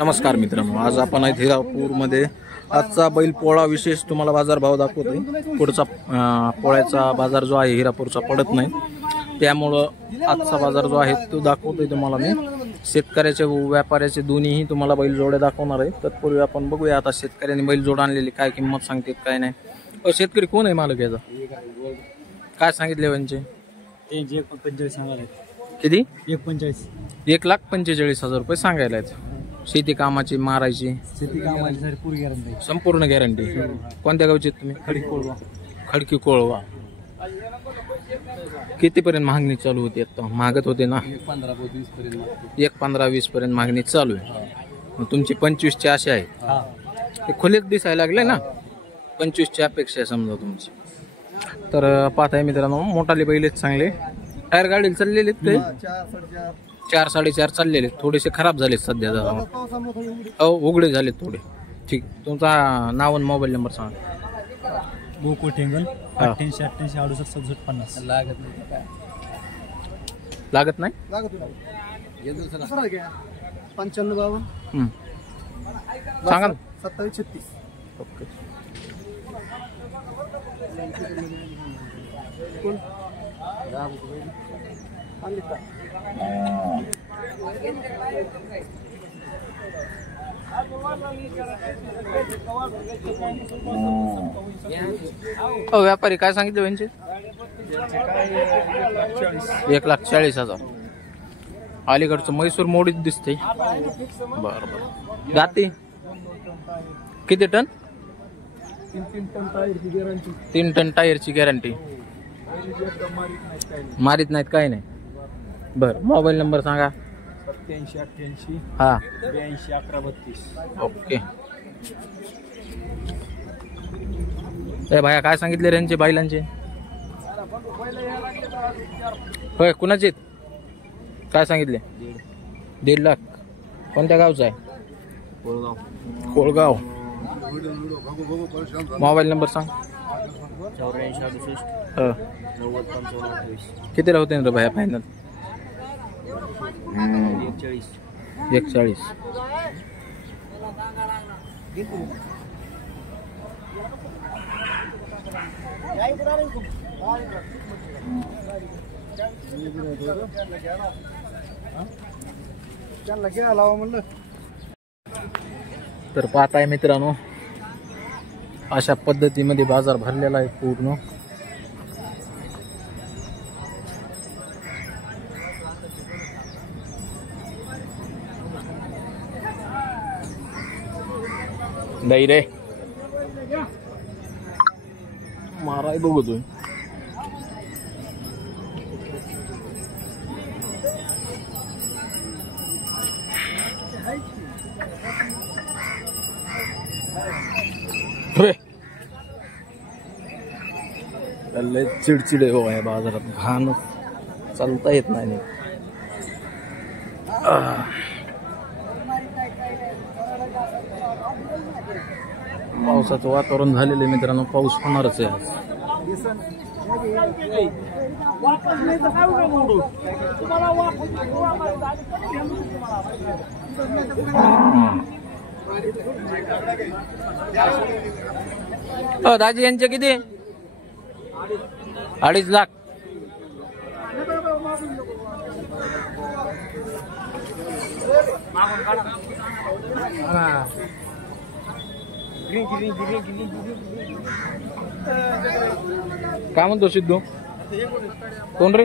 नमस्कार मित्रांनो, आज आपण आहेत हिरापूरमध्ये. आजचा बैल पोळा विशेष तुम्हाला बाजारभाव दाखवतोय. पुढचा पोळ्याचा बाजार जो आहे हिरापूरचा पडत नाही, त्यामुळं आजचा बाजार जो आहे तो दाखवतोय तुम्हाला मी. शेतकऱ्याचे व व्यापाऱ्याचे दोन्हीही तुम्हाला बैल जोड्या दाखवणार आहे. तत्पूर्वी आपण बघूया आता शेतकऱ्यांनी बैल जोड आणलेली काय किंमत सांगतात काय नाही. शेतकरी कोण आहे मालक याचा? काय सांगितले यांचे? 1,45,000 किती? 1,45,000. 1,45,000 रुपये सांगायला आहेत. शेती कामाची मारायची शेती कामाची सारी पूर्ण गॅरंटी, संपूर्ण गॅरंटी. कोणत्या गावचे तुम्ही? खडकी कोळवा. कितीपर्यंत मागणी चालू होती? आता मागत होते ना 1,15,20 पर्यंत. 1,15,20 पर्यंत मागणी चालू आहे. तुमची 25ची आशा आहे. ते खुलेच दिसायला लागले ना. 25ची अपेक्षा आहे समजा तुमची. तर पाहताय मित्रांनो, मोठाले बैलेच चांगले. टायर गाडीला चाललेले ते 4-4.5 चाललेले, थोडेसे खराब झाले सध्या जरा. उघडे झाले थोडे. ठीक. तुमचा नाव आणि मोबाईल नंबर सांगा. गोको ठेंगल 88-88-68-67-50. लागत नाही? 95-52 सांगा ना. 27-36. ओके. व्यापारी काय सांगितले यांचे? 1,40,000. अलीकडचं म्हैसूर मोडीत दिसते. बर बर. जाती किती टन? 3 टन टायरची गॅरंटी. मारीत नाहीत काय नाही. बर. मोबाईल नंबर सांगा. 87-88 हा 82-11-32. ओके. ए भाया काय सांगितले यांचे बैलांचे? होय, कुणाचे काय सांगितले? 1.5 लाख. कोणत्या गावचा आहे? कोळगाव. मोबाईल नंबर सांग. 84-68 किती होते रे भाया फायनल? 1,40. तर पाहताय मित्रांनो, अशा पद्धतीमध्ये बाजार भरलेला आहे पूर्ण. नाही रे माराय बघतोय. लय चिडचिड आहे बाबा या बाजारात. घाण चालता येत नाही. पावसाचं वातावरण झालेलं आहे मित्रांनो. पाऊस होणारच आहे. दाजी यांचे किती? 2.5 लाख. काय म्हणतो सिद्धू? कोण रे?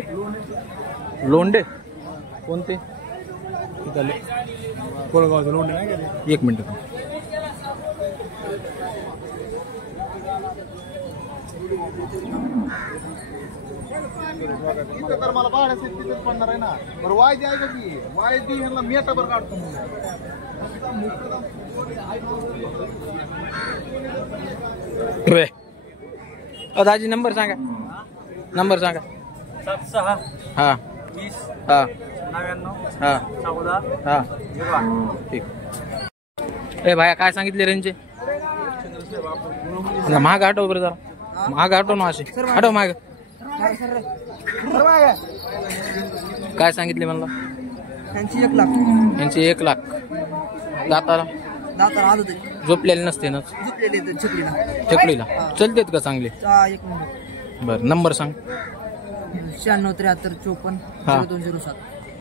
लोंढे. कोणते? कोळगावचं लोंढे नाही का? 1 मिनिट. तर मला भाड्याचे तिथेच पडणार आहे ना. बरं वायदी आहे का ती? वायदी ह्यांना मेटाभर काढतो रे. दाजी नंबर सांगा. नंबर सांगा. 76 हा 30 हा 99 हा 14 हा. ठीक. ए भाया काय सांगितले रेंजचे? महाग आठव बरं जरा. महाग आठव ना. असे आठव महाग. काय सांगितले म्हणलं? यांची 1 लाख. यांची 1 लाख. दाताला दाताला आदत आहे. झोपलेले नसते ना झोपलेले आहेत छकडीला. चकडीला चलतेत का चांगले? 1 मिनिट. बरं नंबर सांग. 96 73 54 हा. 0207.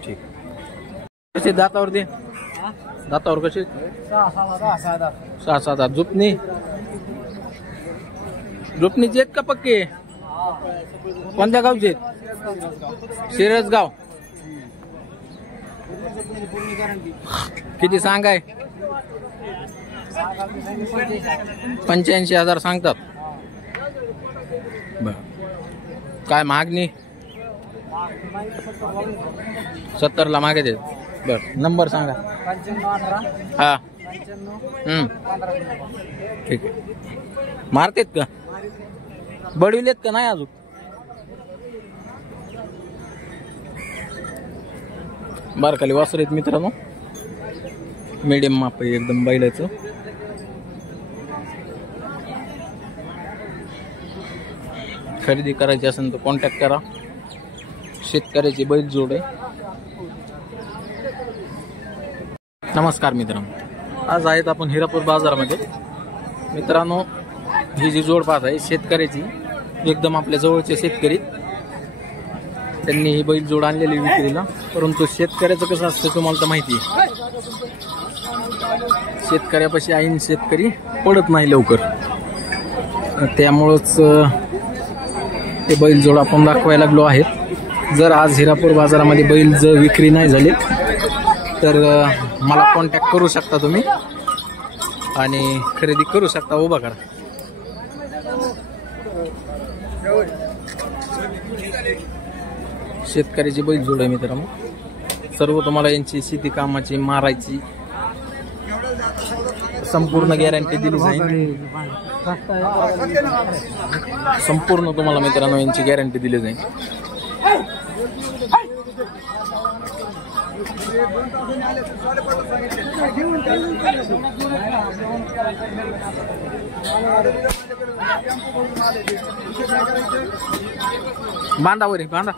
ठीक. कसे दातावर दे, दातावर कसे? 6-7 झोपणी झोपणीचे आहेत का पक्के? कोणत्या गावचे आहेत? शिरसगाव. किती सांगाय? 85,000 सांगतात. बर काय मागणी? 70 ला मागे देत. बर नंबर सांगा. 95 हा 95 ठीक आहे. मारतेत का? बडविलेत का नाही अजून? बार खाली वासर आहेत मित्रांनो, मीडियम माप आहे एकदम बैलाचं. खरेदी करायची असेल तर कॉन्टॅक्ट करा. शेतकऱ्याची बैल जोड आहे. नमस्कार मित्रांनो, आज आहेत आपण हिरापूर बाजारामध्ये. मित्रांनो ही जी जोड पाहत आहे शेतकऱ्याची, एकदम आपल्या जवळचे शेतकरी, त्यांनी ही बैल जोड आणलेली विक्रीला. परंतु शेतकऱ्याचं कसं असतं तुम्हाला तर माहिती आहे, शेतकऱ्यापाशी ऐन शेतकरी पडत नाही लवकर. त्यामुळंच ते बैल जोड आपण दाखवायला लागलो आहेत. जर आज हिरापूर बाजारामध्ये बैल जर विक्री नाही झाले तर मला कॉन्टॅक्ट करू शकता तुम्ही आणि खरेदी करू शकता. उभा करा. शेतकऱ्याची बैल जोड आहे मित्रांनो. सर्व तुम्हाला यांची शेती कामाची, मारायची संपूर्ण गॅरंटी दिली जाईल. संपूर्ण तुम्हाला मित्रांनो यांची गॅरंटी दिली जाईल. बांधा वरी बांधा.